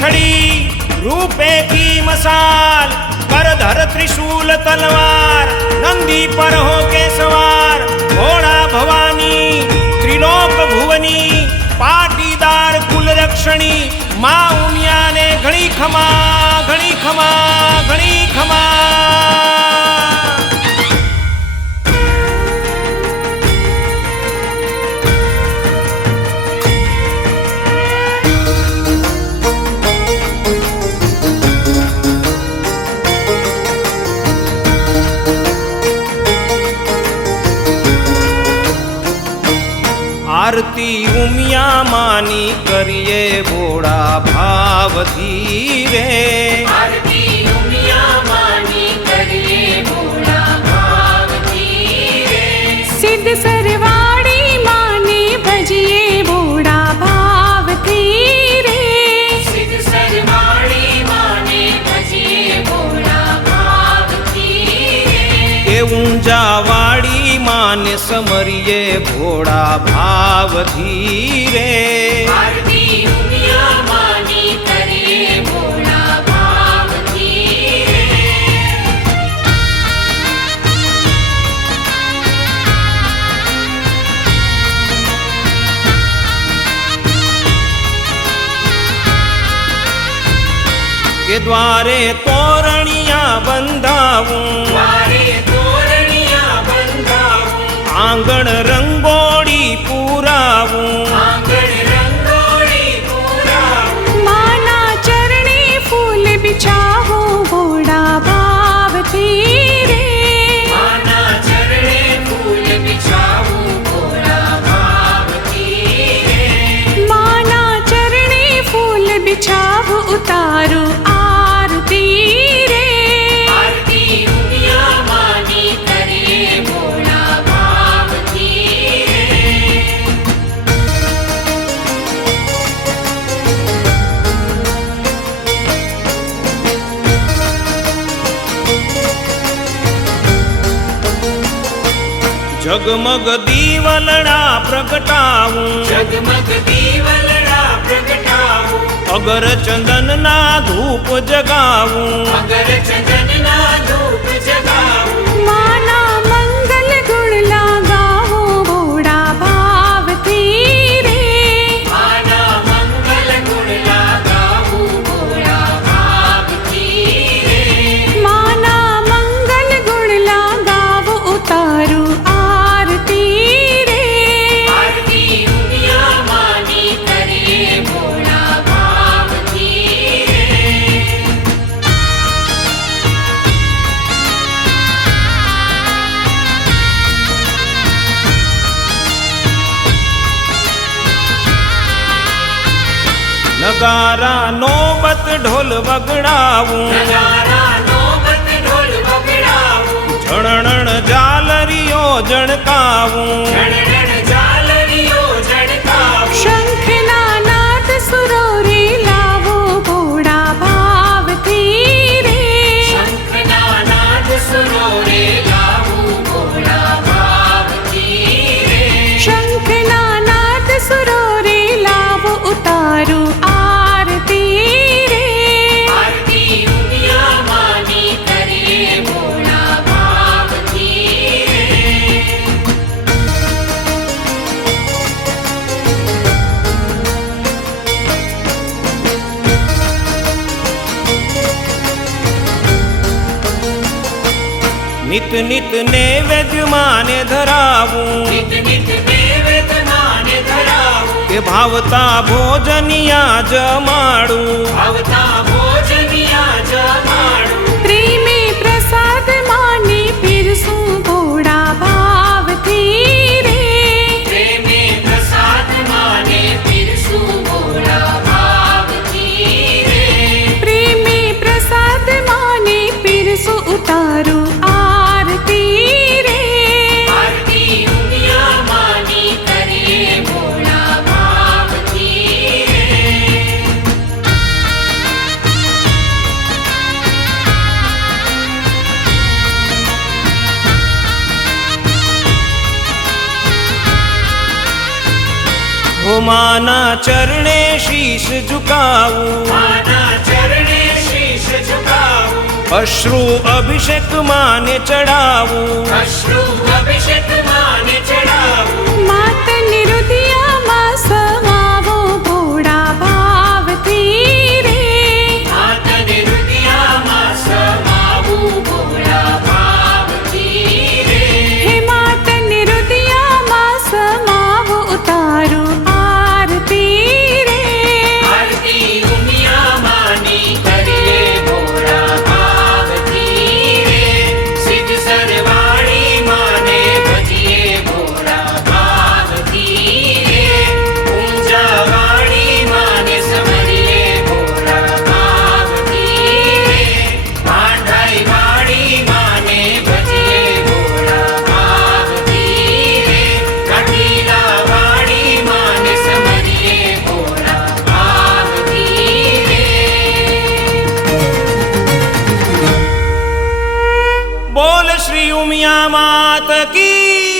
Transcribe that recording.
छड़ी रूपे की मसाल, करधर त्रिशूल तलवार, नंदी पर हो के सवार, घोड़ा भवानी त्रिलोक भुवनी, पाटीदार कुल रक्षणी, मां उमिया ने घणी खमा घणी खमा घणी खमा। आरती उमिया मानी करिए बोड़ा भाव धीरे, आरती उमिया मानी करिए बोड़ा भाव धीरे, सिद्ध सरवाड़ी माने भजिए बोड़ा भाव धीरे, सिद्ध सरवाड़ी माने भजिए बोड़ा भाव धीरे, के ऊंचा वाड़ी माने समरिए भोड़ा भाव धीरे। आरती उमिया मानी करिए बोड़ा भाव धीरे। के द्वारे तोरणिया बंधाऊं, द्वारे तोरणिया बंधाऊं, आंगण रंगोड़ी पूराऊं, आंगण रंगोली पूराऊं, माना चरणे फूल बिछाओ बोड़ा भाव धीरे, माना चरणे फूल बिछाऊं बोड़ा भाव धीरे, माना चरणे फूल बिछाओ उतारो आरती रे, आरती उमिया मानी करिए बोड़ा भाव धीरे। जगमग दीवलड़ा प्रगटाऊं, जगमग दीवलड़ा प्रगटाऊं, अगर चंदन ना धूप जगाऊं, अगर चंदन ना धूप जगाऊं, माना मंगल गुण लगाओ बोड़ा भाव धीरे, माना मंगल गुण लगाऊं बोड़ा भाव धीरे, माना मंगल गुण लगाओ उतारो आरती रे, आरती उमिया मानी करिए बोड़ा भाव धीरे। नगारा नौबत ढोल वगड़ाऊं, नगारा नौबत ढोल बगड़ाऊं, झणण जालरियो जणकाऊं, झणझण झालरियो झणकाऊं, शंखना नाद सुरोरी लावो बोड़ा भाव धीरे, शंखना नाद सुरोरे लाऊं बोड़ा भाव धीरे, शंखना नाद सुरोरे लावो उतारो आरती रे, आरती उमिया मानी करिए बोड़ा भाव धीरे। नित नित नैवेद्य माने धराऊं, नित नित नैवेद्य माने धराऊं, के भावता भोजनिया जमाड़ूं, भावता भोजनिया जमाड़ूं, प्रेमी प्रसाद माने पिरसू बोड़ा भाव धीरे, प्रेमे प्रसाद माने पिरसू बोड़ा भाव धीरे, प्रेमी प्रसाद माने पिरसू उतारो आरती रे, आरती उमिया मानी करिए बोड़ा भाव धीरे। માના ચરણે શીશ ઝુકાવું, માના ચરણે શીશ ઝુકાવું, અશ્રુ અભિષેક માને ચડાવું, અશ્રુ અભિષેક માને ચડાવું, માત નિરુદિયામાં સમાવો ભોળા ભાવથી રે. માતને હૃદયમાં સમાવું ભોળા ભાવથી રે. હે માત નિરુદિયામાં સમાવો ઉતારું આરતી રે. આરતી ઉમિયા માની કરીએ ભોળા ભાવથી રે. સિદ્ધ સરવાળી માને ભજીએ ભોળા ભાવથી રે. ઊંઝાવાળી માને સમરીએ ભોળા ભાવથી રે. ભાંડાઈવાળી માને ભજીએ ભોળા ભાવથી રે. કાઠીલાવાળી માને સમરીએ ભોળા ભાવથી રે. બોલ શ્રી ઉમિયા માત કી